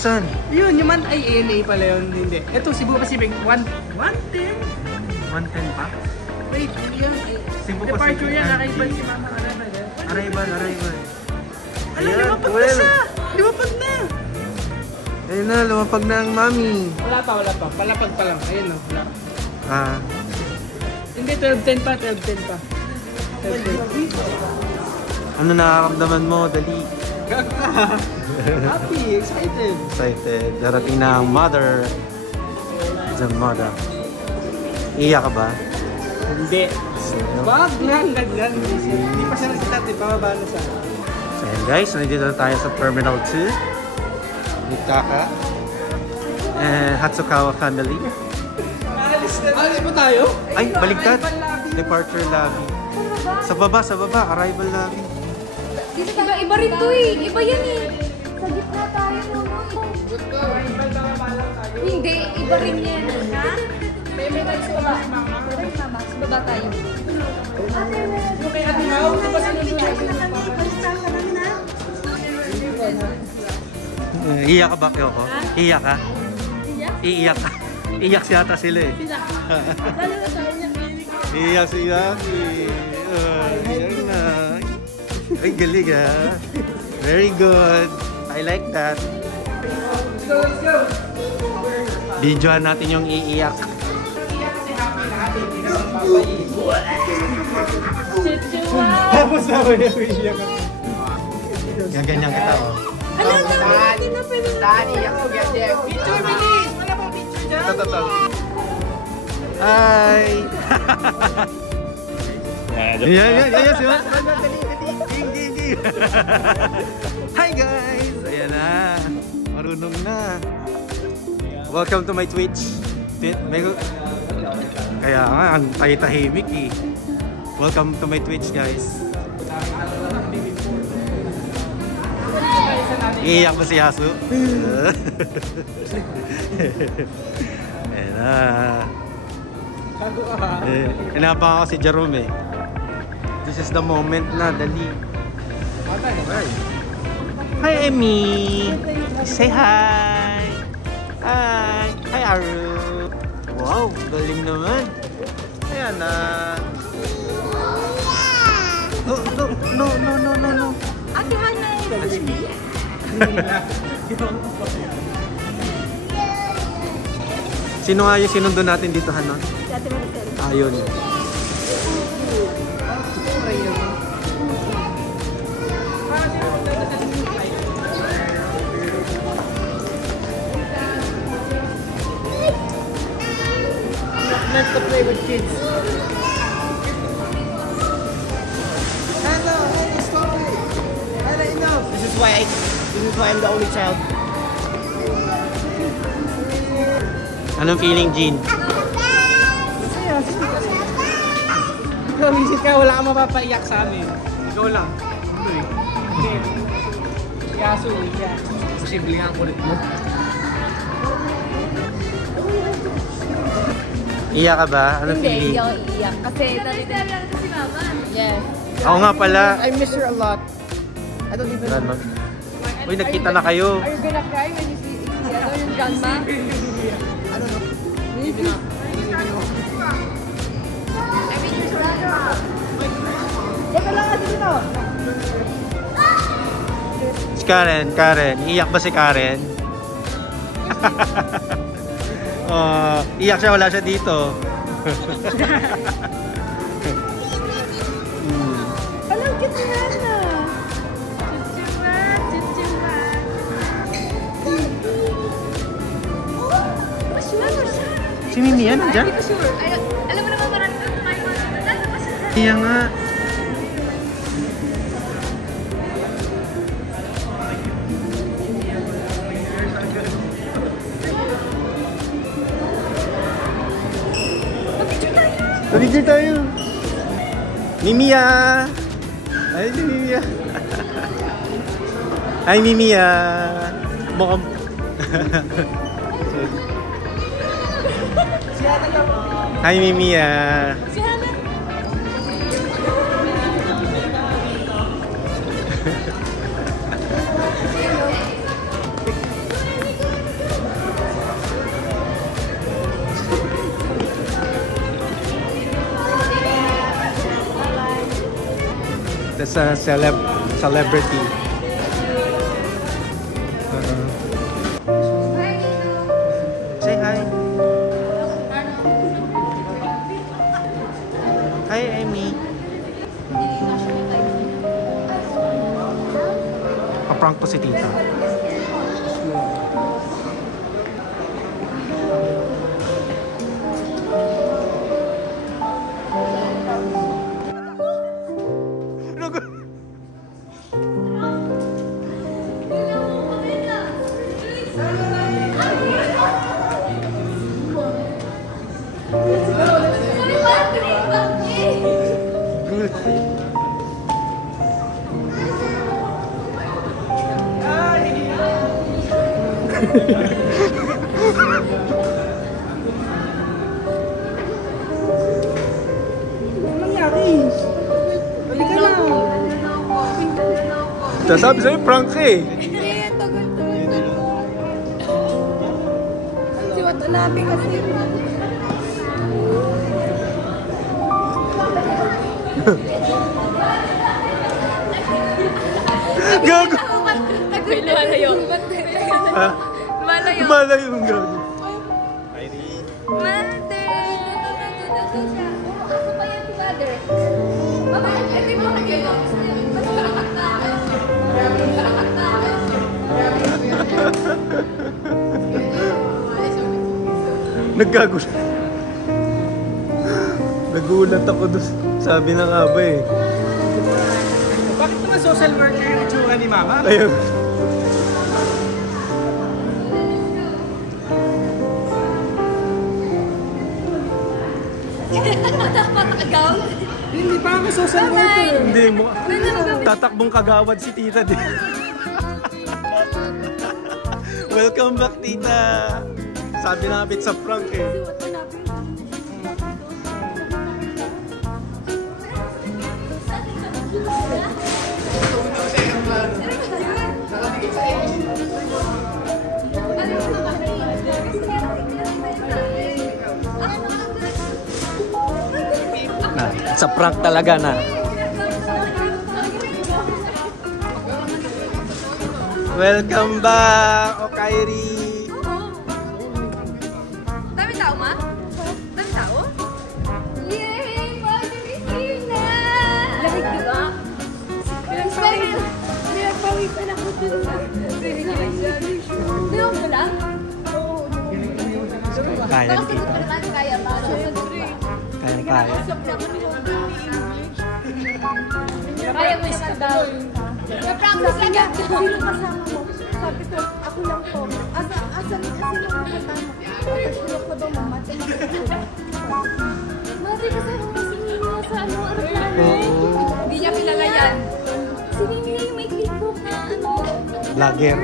Saan? Yun, yung man ay ANA pala yun. Hindi. Ito, Cebu Pacific. 110? 110 pa? Wait, yun. Cebu Departure Pacific yan. and Arrival G. si Mama. Arrival. Alam, lumapag na siya. Lumapag na. Ayun na, lumapag na ang mami. Wala pa. Palapag pa lang. Ayun, no. Wala. Hindi, 12:10 pa. 12:10 pa. 12:10. Ano nakakamdaman mo? Dali. Happy, excited. Excited. Darating na ang mother. The mother. Iyak ka ba? Hindi. Wag nga, ganyan. Hindi pa siya nagsitat, pababa na siya. So yan guys, nandito na tayo sa Terminal 2 with Kaka and Hatsukawa family. Alis pa tayo? Ay, baligtad. Departure lobby. Sa baba, arrival lobby. Iba rin to eh. Iba yan eh. Sa gitna tayo. Hindi, iba rin yan. Ha? May tayo sa baba. Sa baba tayo. Okay, Ate Mau, di ba sinunod Iyak ka ba, Kyoko? Iyak ka? Iiyak ka? Iyak siyata sila eh. Iyak si Yaki. Iyak na. Ay, galing ha. Very good. I like that. Let's go. Videohan natin yung iiyak. Tapos na ba yung iiyak? Ganyan kita oh. Dani, ako ganyan. Picture, bilis! Wala pang picture dyan. Ito. Hi! Yan, siya. Dali. Hi guys! Ayan na. Marunong na. Welcome to my Twitch. Kaya nga, ang tahimik eh. Welcome to my Twitch guys. Iiyak ba si Yasu? Ayan na. Hinapa ako si Jerome eh. This is the moment na, dali. Hi Emmy! Say hi! Hi! Hi Aru! Wow! Galing naman! Ayan na! No! Ate Hana! Sino nga yung sinundo natin dito, Hana? Si Ate Maricel. Ayun. Meant to play with kids. Hello, stop it. Hello, enough. This is why I'm the only child. Anong feeling, Jean? Ikaw, isip ka, wala kang mapapaiyak sa amin. Ikaw lang. Hindi. Yasu, yeah. Posible nga ang kulit mo. Iyak ka ba? Anong feeling? Hindi ako iiyak. Kasi narinig si Mama. Yes. Ako nga pala. I miss her a lot. I don't even know. Uy, nagkita na kayo. Are you gonna cry when you see yung grandma? I don't know. Maybe not. Teka lang kasi dito. Si Karen. Iyak ba si Karen? Iyak siya, wala siya dito. Alam, cute si Nana. Si Mimi yan, nandiyan? Hindi ko sure. Alam mo naman marami na kumain ko. Iya nga. Picture tayo. Mimiya. Ay, si Mimiya. Hi, Mimiya. Mukhang... Hi, Mimiya. Si Hana. That's a celebrity. Say hi. Hi, Amy. Pa-prank po si tita. Sabi sa'yo, prank eh. Hindi, tagal. Si Watanabe kasi. Gago! Lumalayo. Ha? Lumalayo. Lumalayo yung gago. Mother! Ako pa yan si Mother. Mama, hindi mo nag-inom. Nagkagulat. Nagulat ako doon. Sabi na nga ba eh. Bakit naman social worker yung itsura ni Mama? Ayun. Ikaw? Hindi pa ako social worker. Hindi mo. Tatakbong kagawad si tita din. Welcome back, tita. Sabi na bit sa prank eh. Sa prank talaga na. Welcome back, Okairi. Dami tao, Ma? Dami tao? Yay! Pag-ibig na! Lamig, diba? Pinagpawisan ako dun sa... Di ba mo lang? Kaya ni tita. Kaya ba? Kaya. Kaya mo naman daw. Practice lang yan. Sino kasama mo? Sabi ko, ako lang to. Asan yung kasama? Sino ko daw mamatay. Mati, kasama mo si Nina sa aeroplano. Hindi niya kilala yan. Si Nina yung may clipbook na Vlogger.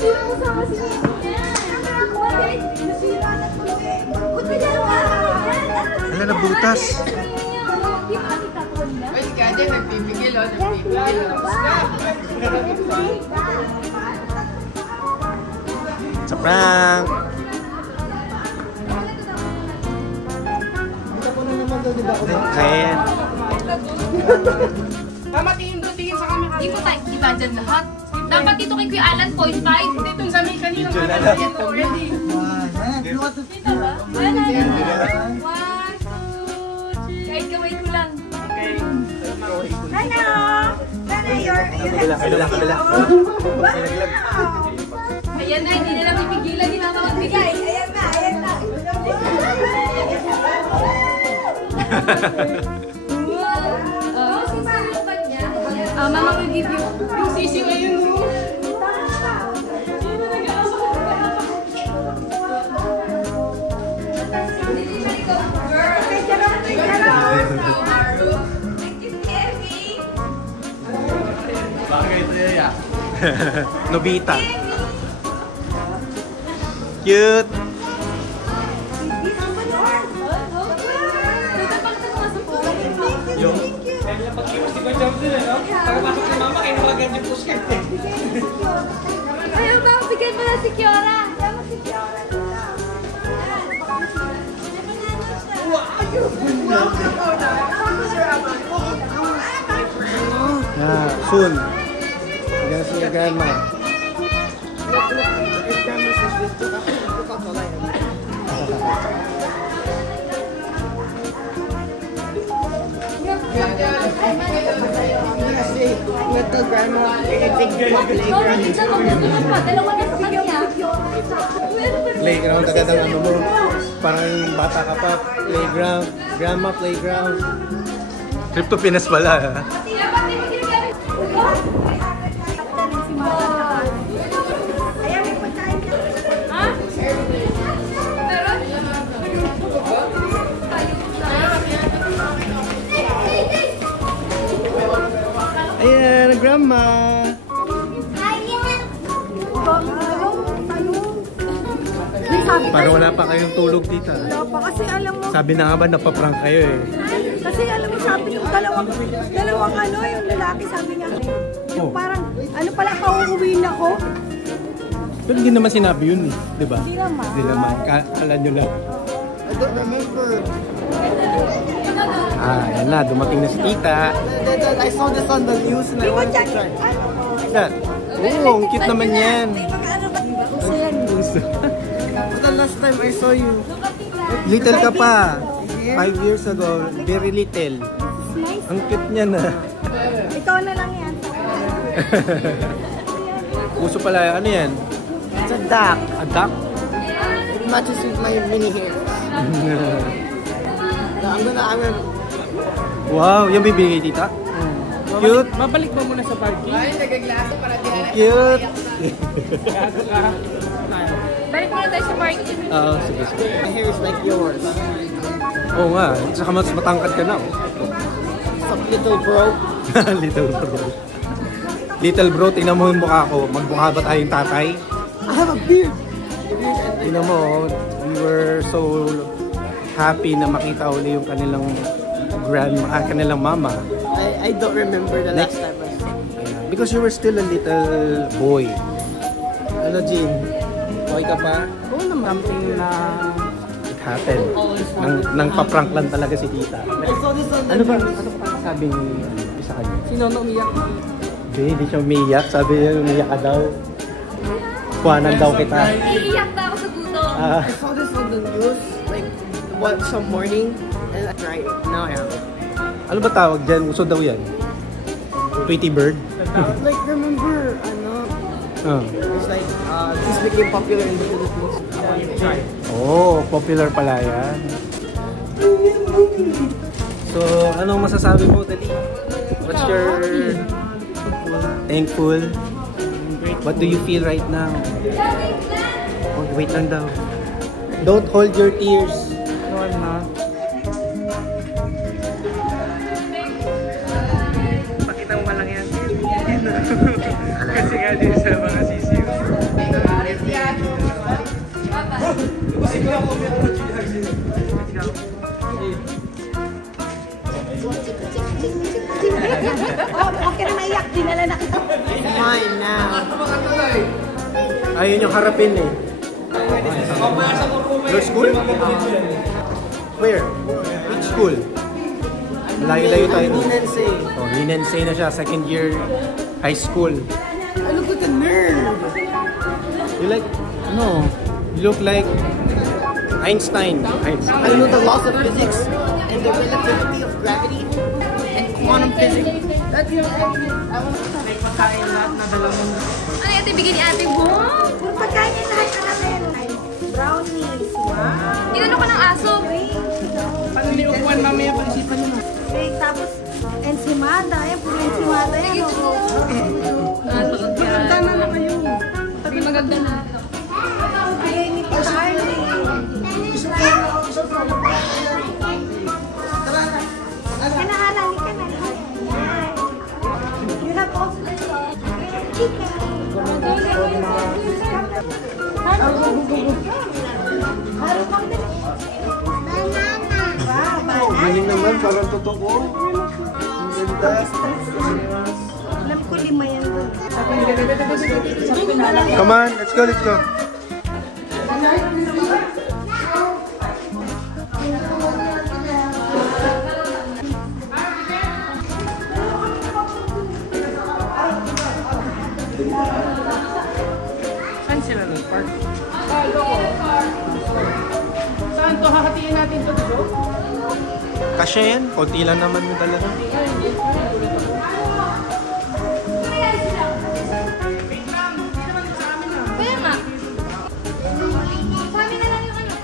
Sino kasama si Nina? Mati, nasira na to. Ba't ka dalawa? Ano na butas? Ay, kaya nagpipigil, oh. Nagpipigil, oh. Sa prank. Kaya. Tama, tingin doon, tingin sa camera. Di mo tayo, di ba dyan lahat? Dapat dito kay Kuya Alan, 0.5. Dito sa may kanina camera. Ready? Kahit gawin ko lang. Okay. Hello! Kabila. Ayan na, hindi nila pipigilan ni Mama magbigay. Ayan na. Mama will give you. Yung sisiw na yun, oh. Nobita. Cute. Yung Pag-iwas di ba jump din, no? Pagpasok ni Mama, kayo agad yung pusket eh. Ayaw ba? Bigyan mo na si Kiora. Ayaw mo si Kiora. Wow! soon. You're gonna see your grandma. Little grandma, big Dalawa na sa kanya. Playground agad ang ano mo. Parang bata ka pa. Playground. Grandma playground. Trip to Pinas pala. Ha? Ayan, grandma. Parang wala pa kayong tulog, tita. Wala pa kasi alam mo. Sabi na nga ba napaprank kayo eh. Kasi alam mo sabi yung dalawang ano, yung lalaki sabi niya. Yung parang ano pala pauuwiin ako. Pero hindi naman sinabi yun eh, di ba? Hindi naman. Hindi naman, kala nyo lang. I don't remember. Yan na, dumating na si tita. I saw this on the news and I wanted to try. That? Oo, ang cute naman yan. Gusto yan. But the last time I saw you, Little ka pa. 5 years ago, very little. Ang cute niya na. Ikaw na lang yan. Puso pala, ano yan? it's a duck. A duck? It matches with my mini hair. I'm gonna Wow, yung bibigay tita? Cute. Babalik mo muna sa parking. Cute. Balik muna tayo sa parking. Oo, sige, sige. My hair is like yours. Oo nga, saka mas matangkad ka na. What's up, little bro? Little bro. Little bro, tingnan mo yung mukha ko. Magmukha ba tayong tatay? I have a beard. Tingnan mo, we were so happy na makita uli yung kanilang kanilang mama. I don't remember the last time I saw you. Yeah, because you were still a little boy. Ano, Jean? Okay ka pa? Oo naman. Something na... It happened. Nang paprank lang talaga si tita. I saw this on the Ano ba? news. Ano ba sabi ni isa kanya? Sino na umiyak? Hindi siya umiyak. Sabi niya umiyak ka daw. Kuhanan daw kita. Iiyak na ako sa gutom. I saw this on the news like some morning and I tried it. Now I have it. Ano ba tawag dyan? Uso daw yan. Tweety bird? Like remember, it's like this became popular in the Philippines. I wanted to try it. Oh, popular pala yan. So, anong masasabi mo, Dali? What's your... Thankful? What do you feel right now? Oh, wait lang daw. Don't hold your tears. No, I'm not. Pakita mo lang yan. Kasi nga din sa mga sisiyo. Okay na naiyak, dinala na kita. Mine now. Ayun yung harapin eh. Your school? Where? Which school? Layo-layo tayo. Ninensei. Oh, Ninensei na siya. Second year high school. I look like a nerd. You like... No. You look like... Einstein. I know the laws of physics and the relativity of gravity and quantum physics. That's your may pagkain lahat na dalawang. Ano yung ibigay ni ate mo? Puro pagkain niya lahat ka na meron. Brownies. Wow. Inano ko ng aso. Paano may upuan mamaya pag-isipan nyo na? Okay, tapos ensimada. Ayan, puro ensimada yan. Maganda na na kayo. Sabi maganda na. Bigay ni Charlie. Kanaalali ka na. You have also the chicken. Galing naman, parang totoo. Ang ganda. Alam ko 5 yan. Come on, let's go, let's go. Kasya yan. Konti lang naman yun talaga. Kaya nga. Kami na lang yung ano.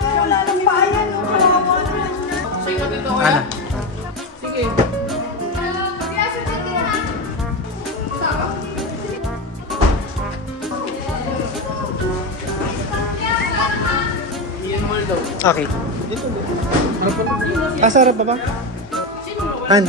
Wala nang bayan, no? Kawawa naman niya. Ana. Sige. Ian Moldo. Okay. Sarap ba ba? An?